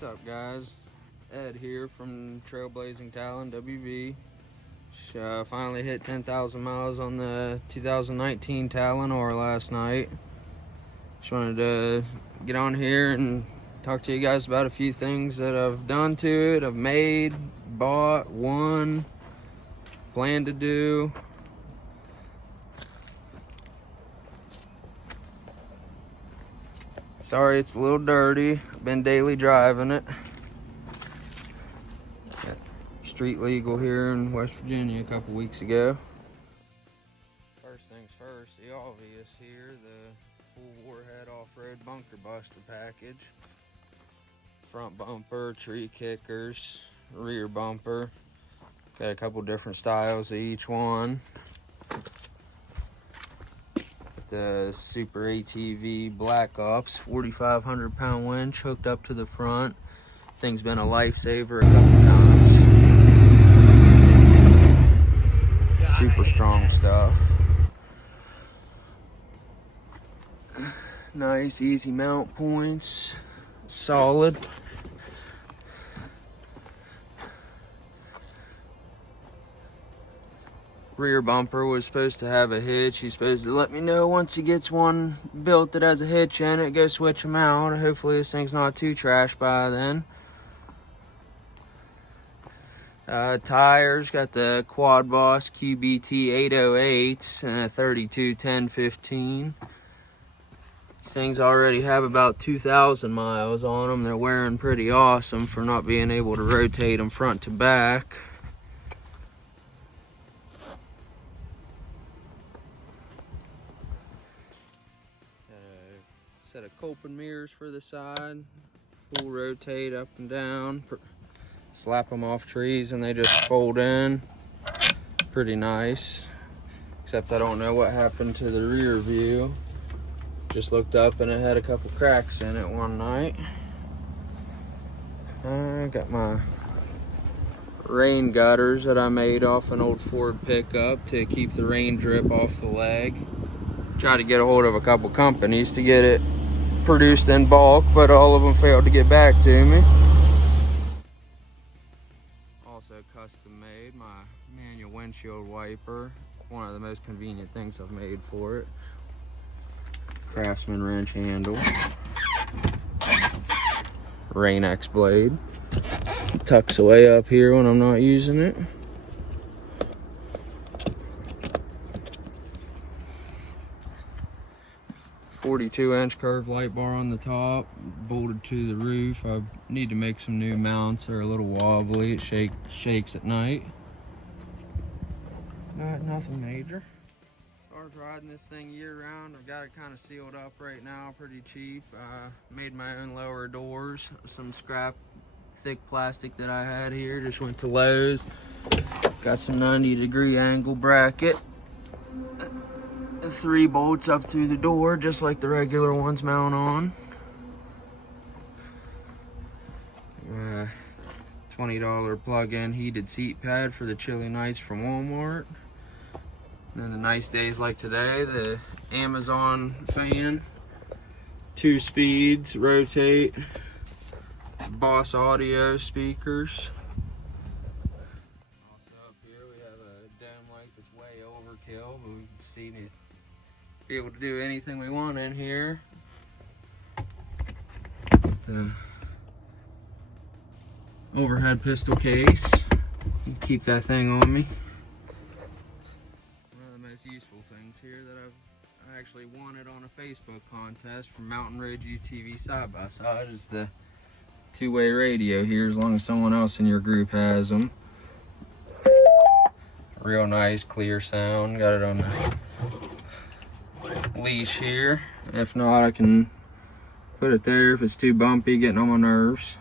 What's up, guys? Ed here from Trailblazing Talon WV. Finally hit 10,000 miles on the 2019 Talon or last night. Just wanted to get on here and talk to you guys about a few things that I've done to it, I've made, bought, won, plan to do. Sorry it's a little dirty. I've been daily driving it. Got street legal here in West Virginia a couple weeks ago. First things first, the obvious here, the full warhead off-road bunker buster package. Front bumper, tree kickers, rear bumper. Got a couple different styles of each one. The Super ATV Black Ops 4,500 pound winch hooked up to the front. Thing's been a lifesaver a couple times. Super strong stuff. Nice, easy mount points. Solid. Rear bumper was supposed to have a hitch. He's supposed to let me know once he gets one built that has a hitch in it. Go switch them out. Hopefully this thing's not too trash by then. Tires, got the Quad Boss QBT 808 and a 32 10 15. These things already have about 2,000 miles on them. They're wearing pretty awesome for not being able to rotate them front to back. Set of Copen mirrors for the side, full rotate up and down, slap them off trees and they just fold in. Pretty nice, except I don't know what happened to the rear view. Just looked up and it had a couple cracks in it one night. I got my rain gutters that I made off an old Ford pickup to keep the rain drip off the leg. Tried to get a hold of a couple companies to get it produced in bulk, but all of them failed to get back to me. Also custom made my manual windshield wiper. One of the most convenient things I've made for it. Craftsman wrench handle. Rain-X blade. Tucks away up here when I'm not using it. 42-inch curved light bar on the top, bolted to the roof. I need to make some new mounts. They're a little wobbly. It shakes at night. Nothing major. As far as riding this thing year-round, I've got it kind of sealed up right now, pretty cheap. Made my own lower doors. Some scrap thick plastic that I had here. Just went to Lowe's. Got some 90-degree angle bracket. 3 bolts up through the door, just like the regular ones mount on. $20 plug-in heated seat pad for the chilly nights from Walmart. And then the nice days like today, the Amazon fan, 2 speeds, rotate, Boss audio speakers. Also up here we have a dome light that's way overkill, but we can see it. Be able to do anything we want in here. The overhead pistol case. Keep that thing on me. One of the most useful things here that I actually wanted on a Facebook contest from Mountain Road UTV side by side is the 2-way radio here, as long as someone else in your group has them. Real nice, clear sound. Got it on the leash here. If not, I can put it there if it's too bumpy, getting on my nerves.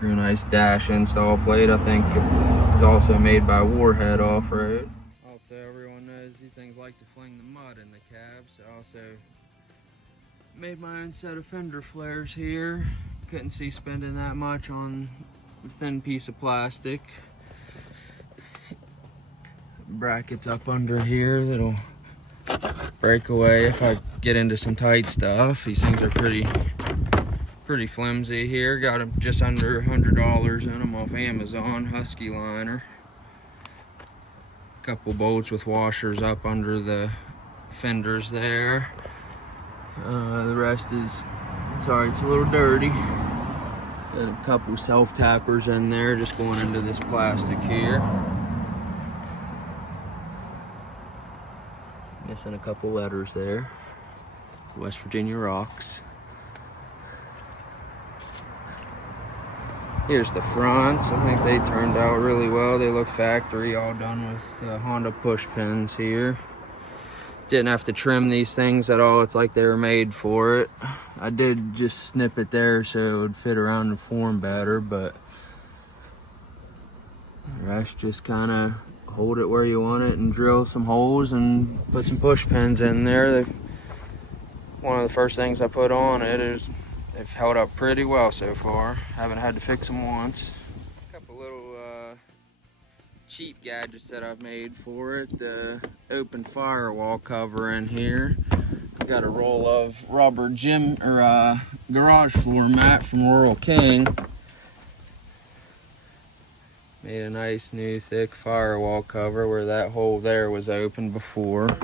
Real nice dash install plate. I think it's also made by Warhead Off-Road. Also, everyone knows these things like to fling the mud in the cab, so I also made my own set of fender flares here. Couldn't see spending that much on a thin piece of plastic. Brackets up under here that'll break away if I get into some tight stuff. These things are pretty Pretty flimsy here. Got them just under $100 in them off Amazon. Husky liner. Couple bolts with washers up under the fenders there. The rest is, sorry, it's a little dirty. Got a couple self-tappers in there just going into this plastic here. Missing a couple letters there. West Virginia rocks. Here's the fronts. I think they turned out really well. They look factory, all done with Honda push pins here. Didn't have to trim these things at all. It's like they were made for it. I did just snip it there so it would fit around the form better, but the rest just kind of hold it where you want it and drill some holes and put some push pins in there. One of the first things I put on it is they've held up pretty well so far. Haven't had to fix them once. A couple little cheap gadgets that I've made for it. The open firewall cover in here. Got a roll of rubber garage floor mat from Rural King. Made a nice new thick firewall cover where that hole there was open before.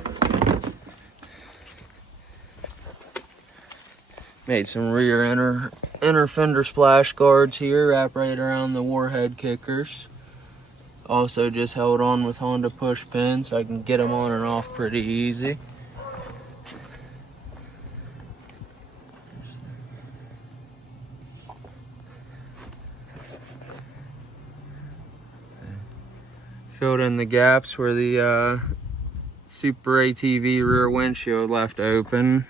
Made some rear inner fender splash guards here, wrap right around the warhead kickers. Also just held on with Honda push pins so I can get them on and off pretty easy. Filled in the gaps where the Super ATV rear windshield left open.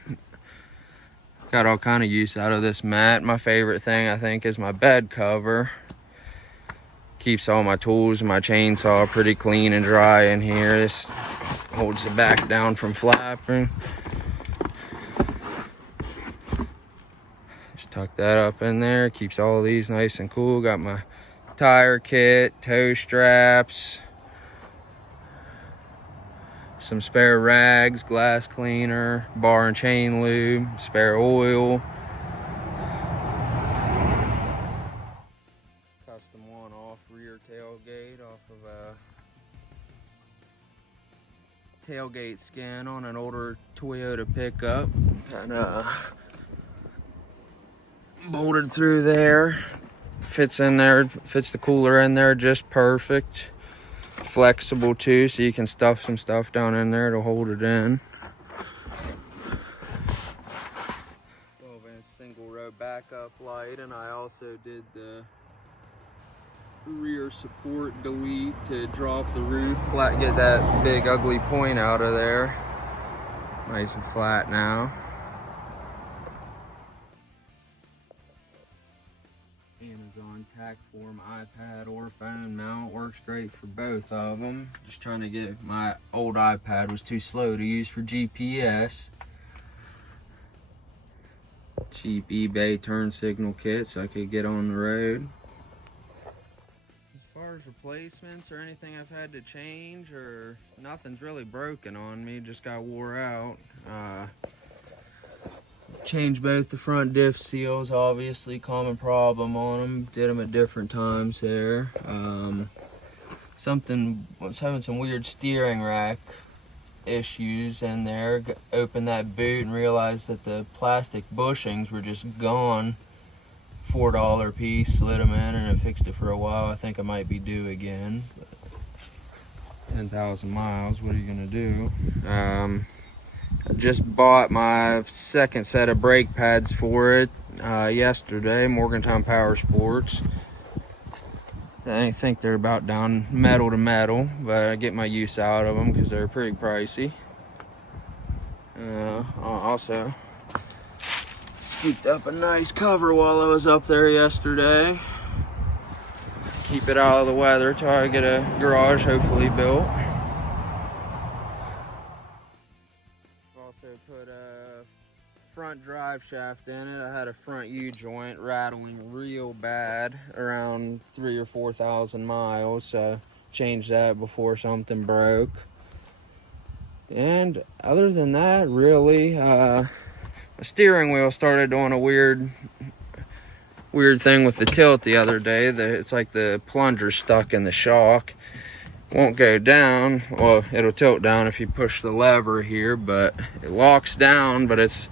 Got all kind of use out of this mat. My favorite thing, I think, is my bed cover. Keeps all my tools and my chainsaw pretty clean and dry in here. This holds the back down from flapping. Just tuck that up in there. Keeps all of these nice and cool. Got my tire kit, toe straps, some spare rags, glass cleaner, bar and chain lube, spare oil. Custom one-off rear tailgate off of a tailgate skin on an older Toyota pickup. Kinda bolted through there. Fits in there, fits the cooler in there just perfect. Flexible too, so you can stuff some stuff down in there to hold it in. 12-inch single row backup light, and I also did the rear support delete to draw off the roof, get that big ugly point out of there. Nice and flat now. Amazon Tacform iPad or phone mount, works great for both of them. Just trying to get, my old iPad was too slow to use for GPS. Cheap eBay turn signal kit so I could get on the road. As far as replacements or anything I've had to change, or nothing's really broken on me, just got wore out. Changed both the front diff seals, obviously common problem on them. Did them at different times there. Was having some weird steering rack issues in there. Opened that boot and realized that the plastic bushings were just gone. $4 piece, slid them in, and it fixed it for a while. I think I might be due again. 10,000 miles, what are you gonna do? I just bought my second set of brake pads for it yesterday, Morgantown Power Sports. I think they're about down metal to metal, but I get my use out of them because they're pretty pricey. Also scooped up a nice cover while I was up there yesterday. Keep it out of the weather till I get a garage hopefully built. Also put a front drive shaft in it. I had a front U-joint rattling real bad around 3,000 or 4,000 miles, so changed that before something broke. And other than that, really, my steering wheel started doing a weird weird thing with the tilt the other day. It's like the plunger's stuck in the shock. Won't go down. Well, it'll tilt down if you push the lever here, but it locks down, but it's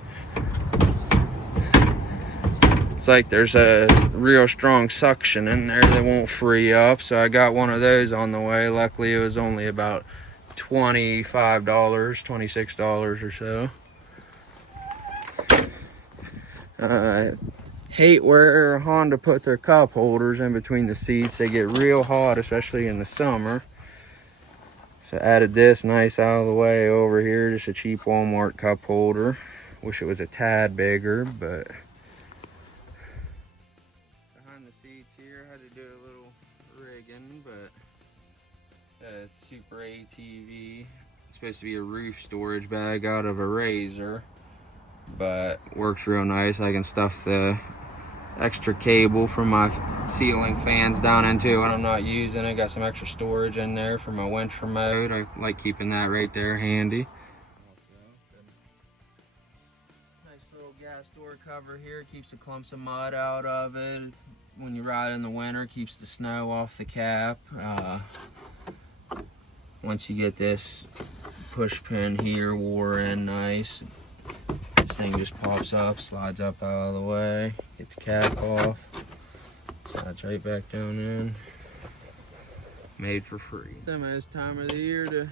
like there's a real strong suction in there that won't free up. So I got one of those on the way. Luckily it was only about $25, $26 or so. Hate where Honda put their cup holders in between the seats. They get real hot, especially in the summer. So added this nice out of the way over here, just a cheap Walmart cup holder. Wish it was a tad bigger, but behind the seats here, had to do a little rigging, but Super ATV. It's supposed to be a roof storage bag out of a razor, but works real nice. I can stuff the extra cable from my ceiling fans down into it when I'm not using it. Got some extra storage in there for my winch remote. I like keeping that right there handy. Nice little gas door cover here. Keeps the clumps of mud out of it. When you ride in the winter, keeps the snow off the cap. Once you get this push pin here wore in nice, this thing just pops up, slides up out of the way, get the cap off, slides right back down in. Made for free. It's almost time of the year to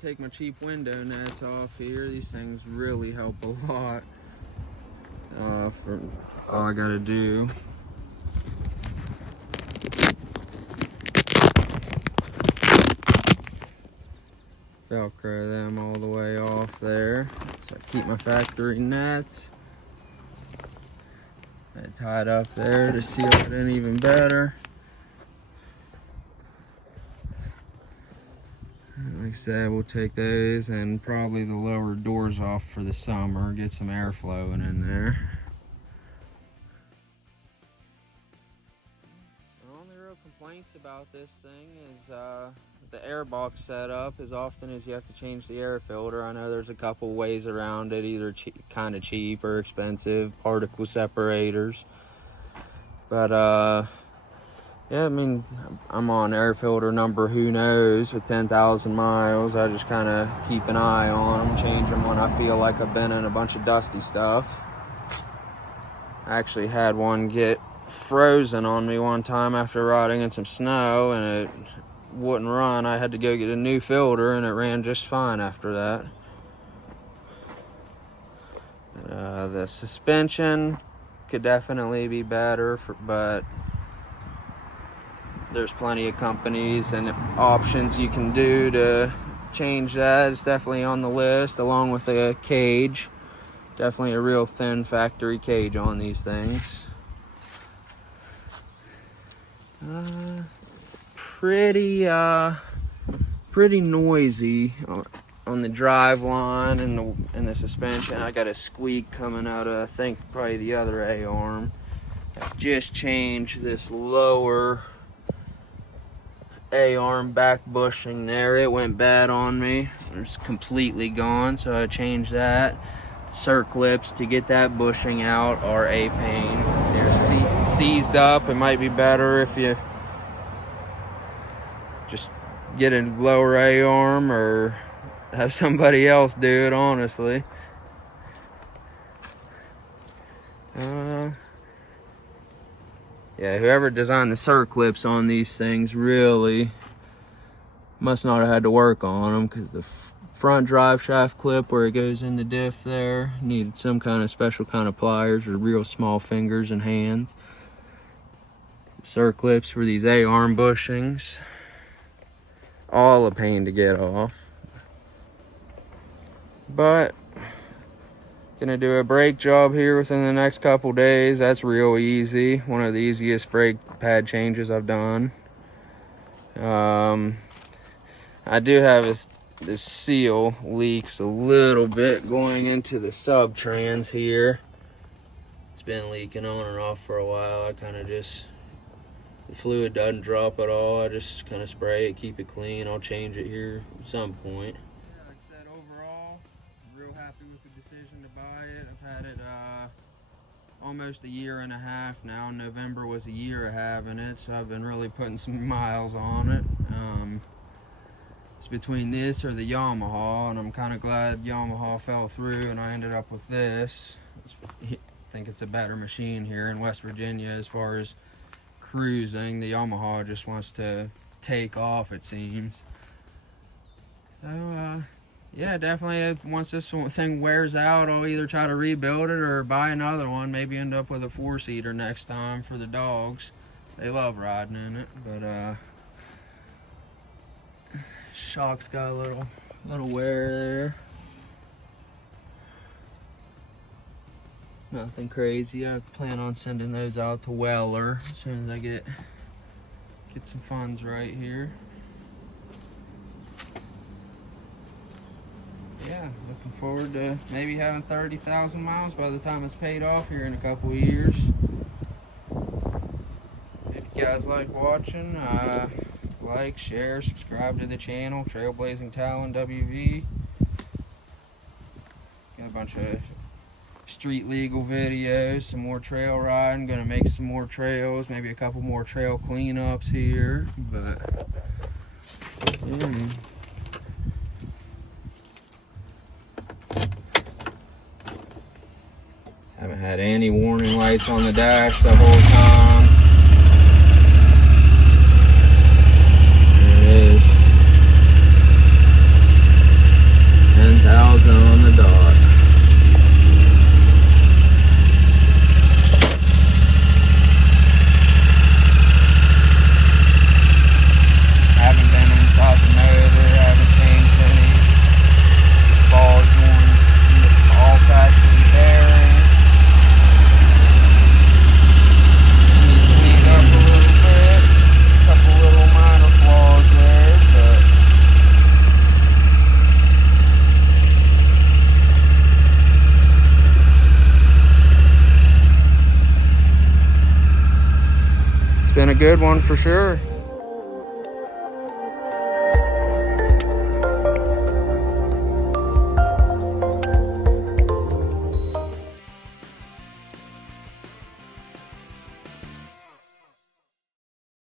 take my cheap window nets off here. These things really help a lot. For all I gotta do, Velcro them all the way off there. So I keep my factory nets. I tied up there to seal it in even better. Like I said, we'll take those and probably the lower doors off for the summer, get some air flowing in there. The only real complaints about this thing is the airbox setup. As often as you have to change the air filter, I know there's a couple ways around it, either kind of cheap or expensive, particle separators. But yeah, I mean, I'm on air filter number who knows with 10,000 miles. I just kind of keep an eye on them, change them when I feel like I've been in a bunch of dusty stuff. I actually had one get frozen on me one time after riding in some snow, and it wouldn't run. I had to go get a new filter, and it ran just fine after that. The suspension could definitely be better, but there's plenty of companies and options you can do to change that. It's definitely on the list, along with a cage. Definitely a real thin factory cage on these things. Pretty noisy on the drive line and the suspension. I got a squeak coming out of, I think, probably the other A-arm. I've just changed this lower A-arm back bushing there. It went bad on me. It's completely gone, so I changed that. Circlips to get that bushing out are a pain. They're seized up. It might be better if you just get a lower A-arm or have somebody else do it, honestly. Yeah, whoever designed the circlips on these things really must not have had to work on them, because the front drive shaft clip where it goes in the diff there needed some kind of special kind of pliers or real small fingers and hands. Circlips for these A-arm bushings, all a pain to get off. But gonna do a brake job here within the next couple days. That's real easy. One of the easiest brake pad changes I've done. I do have this seal leaks a little bit going into the sub trans here. It's been leaking on and off for a while. I kind of just, the fluid doesn't drop at all. I just kind of spray it, keep it clean. I'll change it here at some point. Yeah, like I said, overall, real happy with the decision to buy it. I've had it almost a year and a half now. November was a year of having it, so I've been really putting some miles on it. It's between this or the Yamaha, and I'm kind of glad Yamaha fell through and I ended up with this. I think it's a better machine here in West Virginia as far as cruising. The Yamaha just wants to take off, it seems. So yeah, definitely once this thing wears out, I'll either try to rebuild it or buy another one, maybe end up with a 4-seater next time for the dogs. They love riding in it. But shock's got a little wear there. Nothing crazy. I plan on sending those out to Weller as soon as I get some funds right here. Yeah, looking forward to maybe having 30,000 miles by the time it's paid off here in a couple of years. If you guys like watching, like, share, subscribe to the channel, Trailblazing Talon WV. Got a bunch of street legal videos, some more trail riding, gonna make some more trails, maybe a couple more trail cleanups here, but yeah. Haven't had any warning lights on the dash the whole time. There it is. 10,000 on the dot. Haven't been inside the motor, haven't changed any ball joints, all factory bearings. Cleaned up a little bit, a couple little minor flaws there, but it's been a good one for sure.